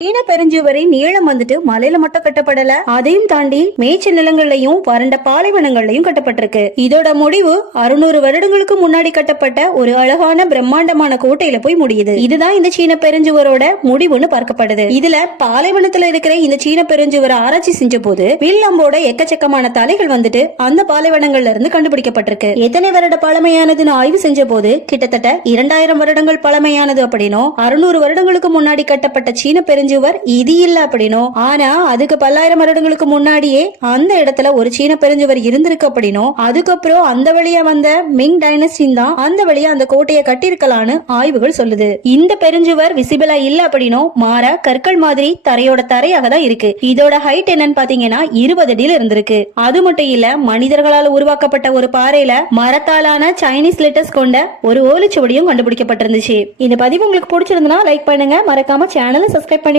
சீன பெருஞ்சுவரின் நீளம் வந்துட்டு மலையில மட்டும் கட்டப்படல, அதையும் தாண்டி மேய்ச்சல் நிலங்கள்லயும் வறண்ட பாலைவனங்கள்லயும் கட்டப்பட்டிருக்கு. இதோட முடிவு 600 வருடங்களுக்கு முன்னாடி கட்டப்பட்ட ஒரு அழகான பிரம்மாண்டமான கோட்டையில போய் முடியுது. இதுதான் இந்த சீன பெருஞ்சுவரோட முடிவுன்னு பார்க்கப்படுது. இதுல பாலைவனத்துல இருக்கிற இந்த சீன பெருஞ்சுவரை ஆராய்ச்சி செஞ்ச போது வில்லம்போட எக்கச்சக்கமான தலைகள் வந்துட்டு அந்த பாலைவனங்கள்ல இருந்து கண்டுபிடிக்கப்பட்டிருக்கு. எத்தனை வருட பழமையானதுன்னு ஆய்வு செஞ்ச போது கிட்டத்தட்ட 2000 வருடங்கள் பழமையானது அப்படின்னும், 600 வருடங்களுக்கு முன்னாடி கட்டப்பட்ட சீன பெருஞ்சுவர் இது இல்ல அப்படின்னும், ஆனா அதுக்கு 10,000 வருடங்களுக்கு முன்னாடியே அந்த இடத்துல ஒரு சீன பெருஞ்சுவர் இருந்திருக்கு அப்படின்னும், அதுக்கப்புறம் அந்த வழியா வந்த மிங் டைனஸ்டி தான் அந்த வழியா அந்த கோட்டையை கட்டியிருக்கலான்னு ஆய்வுகள் சொல்லுது. இந்த பெருஞ்சுவர் விசிபிளா இல்ல அப்படின்னும், மாறா கற்கள் மாதிரி தரையோட தரையாக தான் இருக்கு. இதோட ஹைட் என்னன்னு பாத்தீங்கன்னா 20 அடியில இருந்திருக்கு. அது மட்டும் இல்ல, மனிதர்களால் உருவாக்கப்பட்ட ஒரு பாறையில மரத்தாலான சைனீஸ் லெட்டர்ஸ் கொண்ட ஒரு ஓலைச்சுவடியும் கண்டுபிடிக்கப்பட்டிருந்துச்சு. இந்த பதிவு உங்களுக்கு பிடிச்சிருந்தா லைக் பண்ணுங்க, மறக்காம சேனலை சப்ஸ்கிரைப் பண்ணி